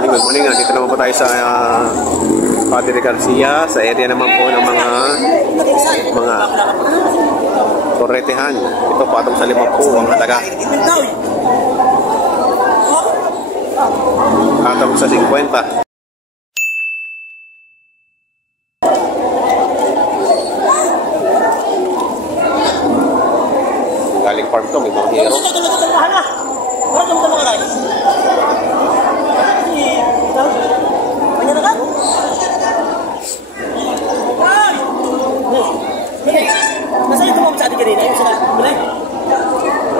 morning, good morning. Nandito naman po tayo sa Padre Garcia, sa area naman po ng mga torretehan. Ito patong sa 5 po ang halaga. Patong sa 50. Galing farm to, may mga hero.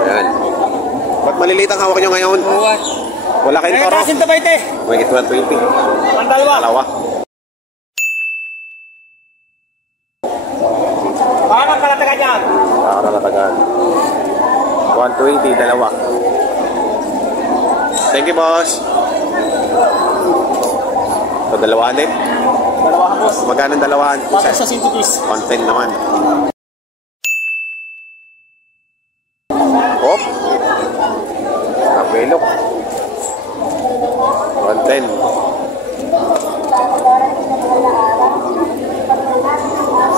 Ayan. Ba't maliliit ang hawak nyo ngayon? Wala kayong toro? May 120. Ang dalawa. Baka kalatagan yan. Baka kalatagan. 120, dalawa. Thank you, boss. So, dalawahan din? Dalawahan, boss. Magkano dalawahan? Bakit sa sintitis? 110 naman. Hop. Kapelok. 110.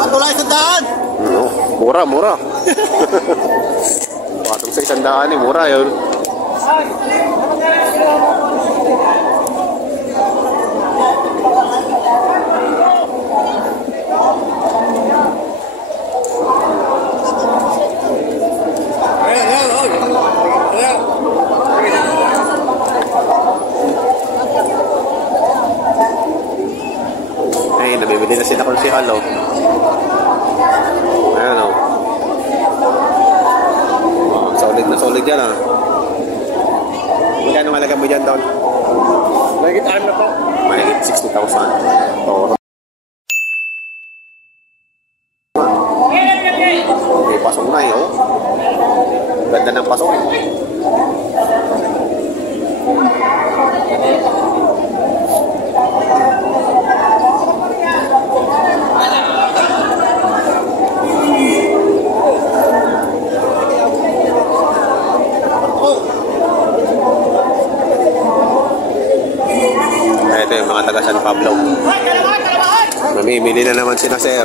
Ano lang isang daan? Mura. Patong sa 100 mura yun. Ay, nabibili na sila konsehal, oh. Ayan, oh. Solid yan, ah. Magkano malaga mo dyan, Don? Mahigit alam na po. Mahigit 60,000. Toro. Okay, pasok na, eh, oh. Ganda ng pasok, eh. Ito yung mga taga San Pablo. Mamimili na naman sila, sir.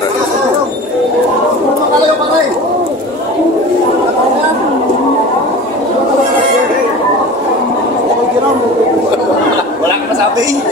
Wala ka masabi.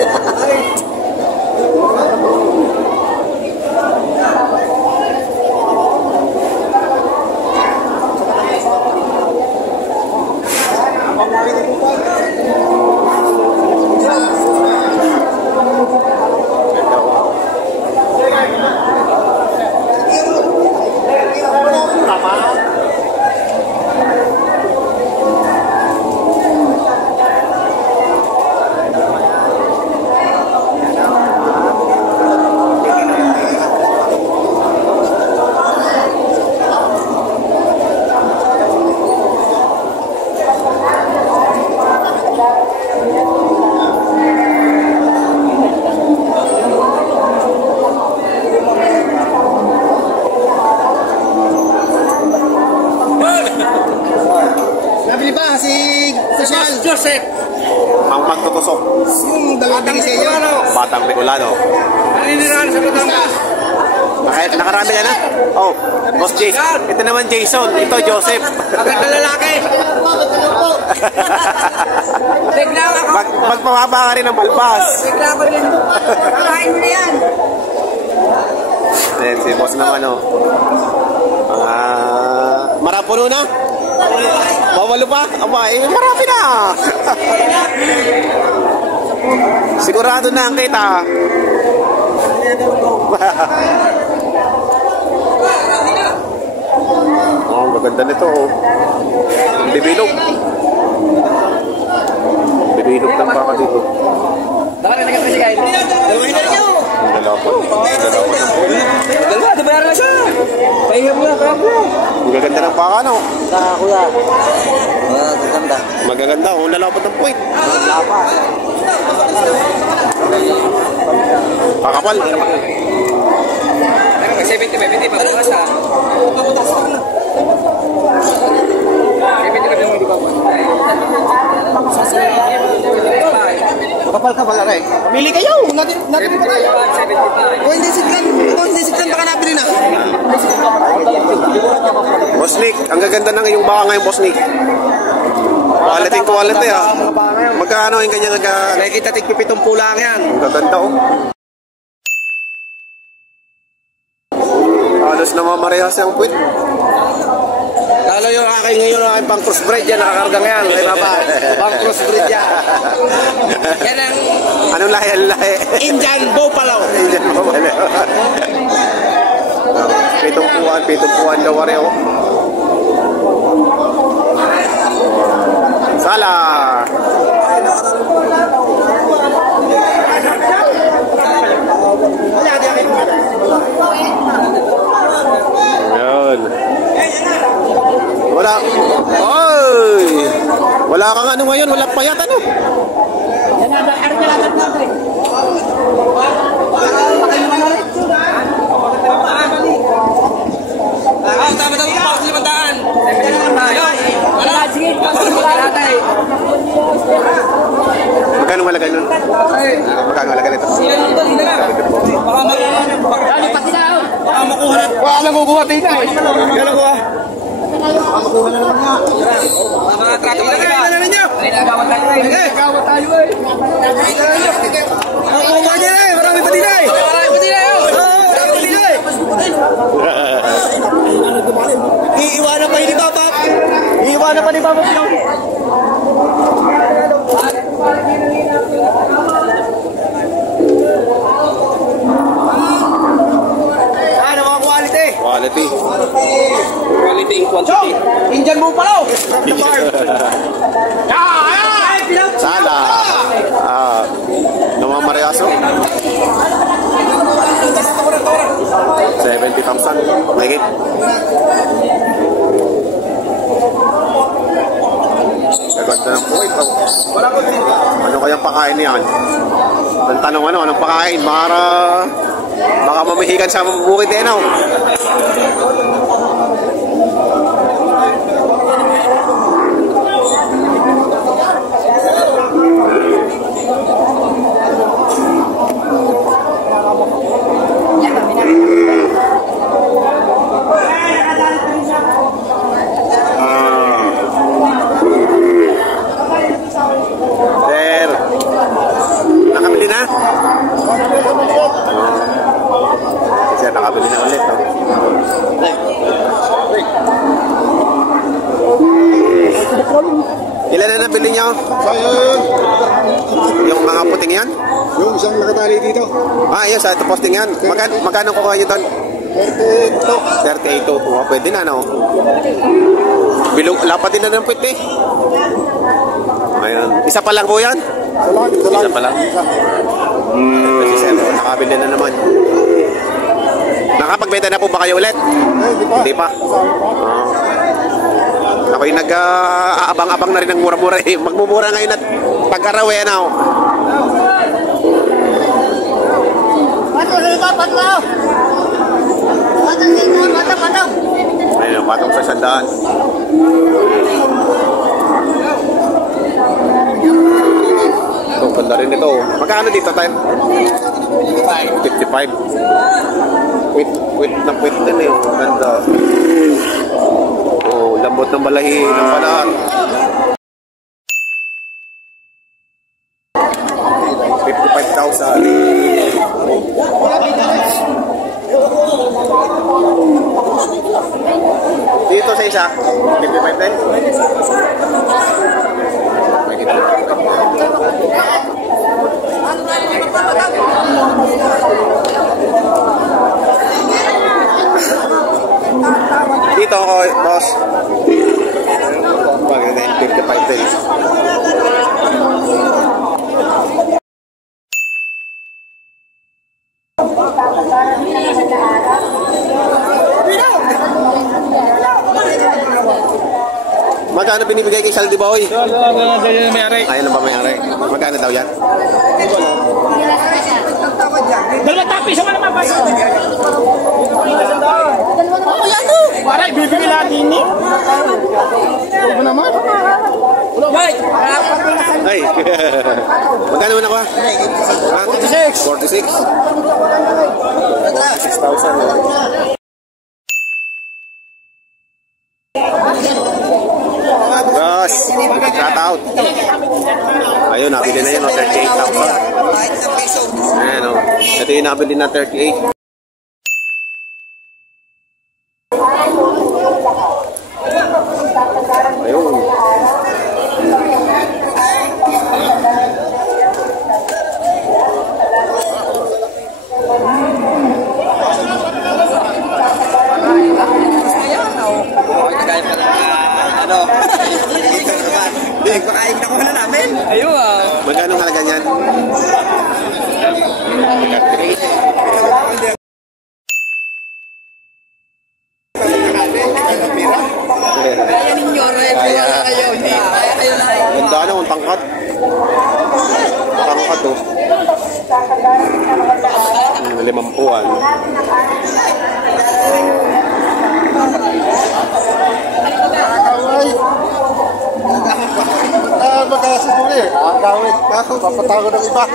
Nabili ba si Joseph? Ang magtutusok. Yung dalawang sa iyo. Batang Bicolano. Naninirahan sa Batangas. Nakarami ka na? Oh, Boss J. Ito naman Jason. Ito Joseph. Agad na lalaki. Bigla ako. Magpamaba ka rin ng balbas. Bigla ko rin. Kakain mo na yan. Ayan, si Boss naman, oh. Marapuno na? Mawalo pa? Aba, marami na. Sigurado na ang kita. Oh, maganda nito, oh. Bibilog. Bibilog lang pa ka dito. Bakit na nagkapasigay? Dalawa na niyo. Dalawa, dibayaran na siya. Pahihap na, kahap na. Magaganda ng baka, no? Kuya. Magaganda. Magaganda, oh. Lalapot ng puwit. Lapa. Pakapal. 70 pa bukas ha. 70 pa yung mga Kapal ka pala rin. Pamili kayo. Natin pa tayo. 75. Kung hindi siglan baka nabili na. Boss Nick, ang gaganda ng iyong baka ngayon, Boss Nick. Quality ah. Magkano yung kanyang Nakikita tig-7 lang yan. ang gaganda oh. Halos na mamarehas yung puwit. Lalo yung aking ngayon ang aking pang crossbreed yan. Nakakarga ngayon. Ay baba. Pang crossbreed yan. Yan ang Anong lahi? Anong lahi? Indian Buffalo. Indian Buffalo. Pitong-puan daw pareho. Sala. Ayan. Wala. Oy! Wala kang ano ngayon, wala payat ano? Magkano malaga nun? Magkano malaga nito? Baka makuha na. Baka nakukuha tayo. Yan ako ah. Makukuha na naman nga. Mga trato na kayo. Ano ninyo? Gawat tayo eh. Gawat tayo eh. Makukuha niya eh. Marami pa din eh. Marami pa din eh. Marami pa din eh. Iiwanan pa yun ni Papa. Iiwanan pa ni Papa. Quality in quantity. Indian Buffalo. Sala. Namamareaso. 70,000. Mahigit. Gaganda ng buhay. Ano kayang pakain niyan? Ang tanong anong pakain? Baka mamihigan sa bukid din ako. Sir, nakabili na? Sir, nakabili na ulit. Ilan na nabili nyo? Yung mga puting yan? Yung isang nakatali dito. Yes, ito posting yan. Magkano kukuha nyo doon? 38. Pwede na, no? Lapad din na ng puwit eh. Ayun. Isa pa lang po yan? Isa pa lang. Kasi sir, nakabili na naman. Nakapagbenta na po ba kayo ulit? Hindi pa. Ako'y nag-aabang-abang na rin ng mura-mura eh. Magmumura ngayon at pag-araw eh, ano? Ayun, patong sa sandaan. Ito, ganda rin ito. Magkano dito tayo? 55. Wait din eh. Ganda. Oh, lambot ng balahi ng palaan. 55,000. Dito sa isa, 55 din. Dito ako, boss. Bagay na 55 din. Magkano binibigay kay Saldi Boy? Ayun ba may-ari? Magkano daw yan? Dalawa tapi sama naman pa. Oh, yan o. Parang bibigyan natin ini. Ano naman? Ulo, Ay. Magkano na ko? 46. 46. 46,000. Gosh, shout out. Ayun, nabili na yun, 38,000. Ayan, o. Ito yung nabili na 38. Ayun. Pakain na ko na namin. Ayun ah. Magkano halaga niyan? Kaya ninyo, red. Wala kayo. Ganda na, ang tangkad. Tangkad oh. 50. Magkakasin mo eh. Ang gawin. Papatago ng iba.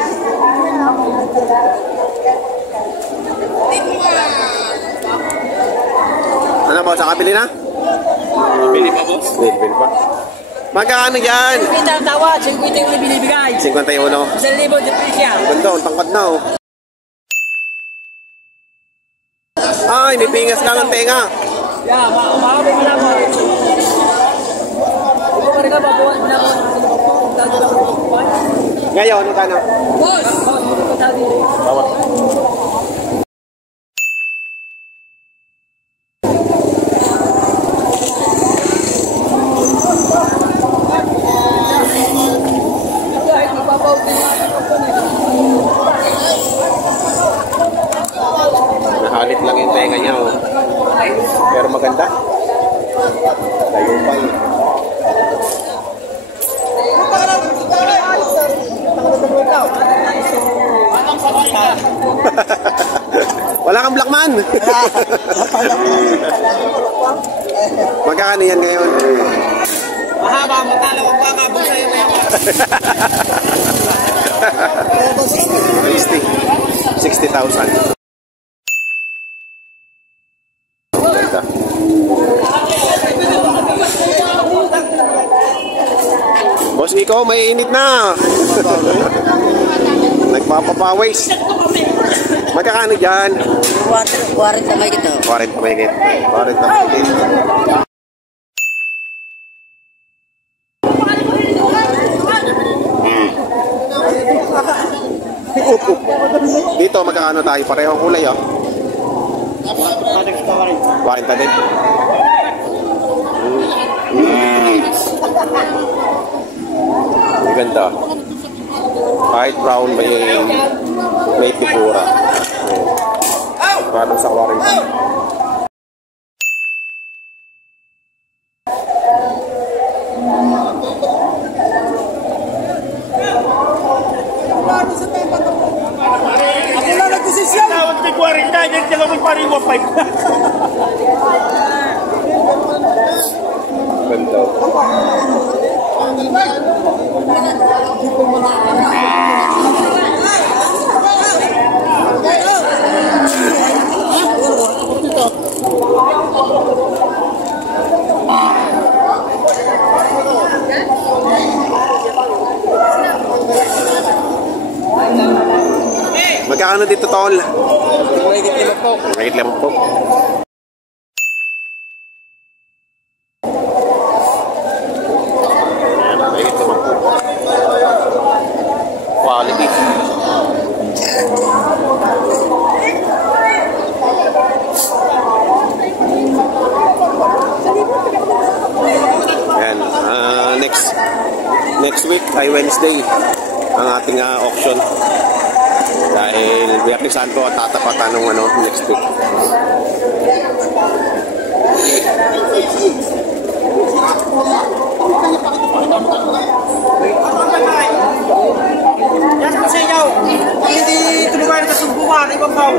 Ano ba? Sa kabili na? Bili pa, boss? Bili pa. Magkano yan? Kita ang tawad, 50 yung binibigay. 51. 1,000 di presya. Ganda, ang tangkad na oh. Ay, may pingas lang ang tenga. Yeah, mahabang mo lang mo. Ito pa rin ka, babuhan mo lang. Ngayon, ano ka na? Boss! Bawat. Nahalit lang yung tenga niya oh. Pero maganda. Layo pa eh. Wala kang black man. Magkano yan ngayon? Mahaba mo tala ko pakabot sa'yo na yun. 60,000. Boss Nico, may init na. Nagpapapawis. Magkakano dyan? 40 may ito. 40 may git. 40 may git. Dito magkakano tayo? Parehong kulay oh. 40 din. Ganda. Kahit brown may tipura. Parang sa 40. Ako lang nag-desisyon. Tawag kay 40, yan sila may pariwa 5. Ganda. Magkano dito tol? Mahigit 5 po. Mahigit 5 po. Quality. Ayan. Next week ay Wednesday ang ating auction. Dahil Biyernes Santo at tatapatan ng next week. Yan ko sa inyo. Hindi tulugan ka sumbukan, ibang baw.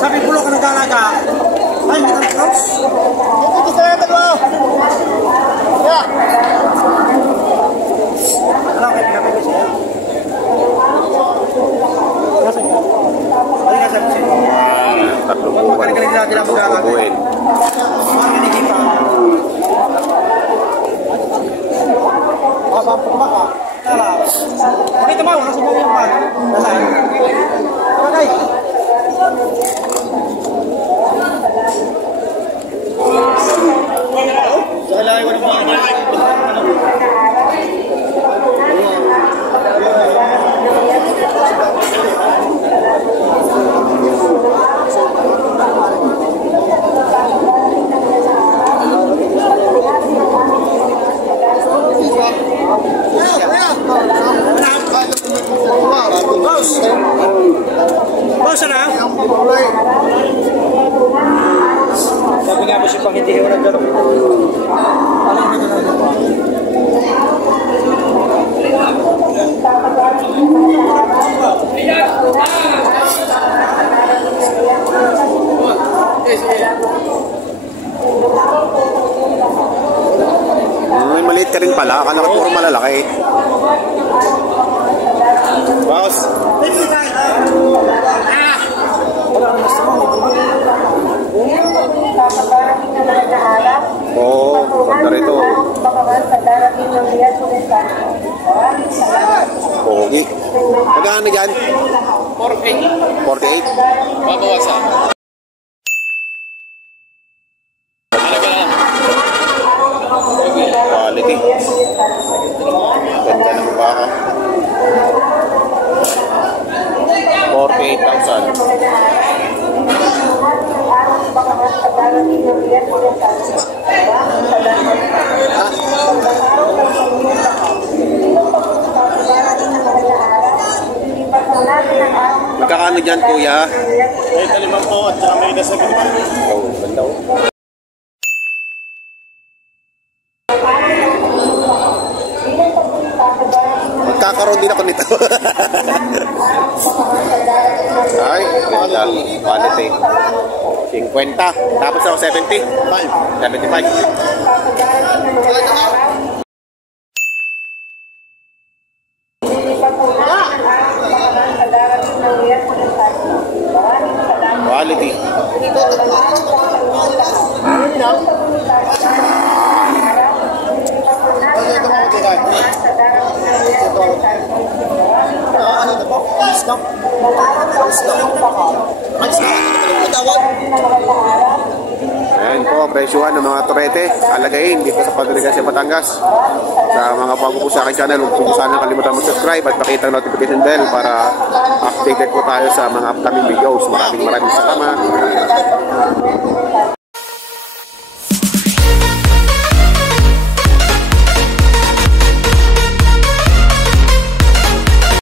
Sabi pulo ka nagalaga. Ay, hindi ka close. Ito, gusto na ito mo. Yeah. mababa ang pagmaka. Tara. Pakita mo, nakasubo yung pa. Nasaan? Okay. Kailangan ko ng mga balik. Boss, ano? Sabi nga ba siya pang hindi hiwala dyan? Alam mo ito na. May maliit ka rin pala. Akala ko puro malalaki. Boss. Oo, ganda rito. Pogi. Magkano dyan? 48. 48? Babawasan. Quality. Ganda ng baka. 48,000. Magkakano dyan, kuya? May kalimang po at saka may nasa ganda. Oh, ganda oh. Magkakaroon din ako nito. Ay, ganda. Quality. 50. Tapos ako 70. 75. Quality. Ayan po, presyuhan ng mga torete. Alagayin dito sa Padrigas, Batangas. Sa mga bago po sa aking channel, huwag po sana kalimutan mag-subscribe at pakita ang notification bell para updated po tayo sa mga upcoming videos. Maraming salamat.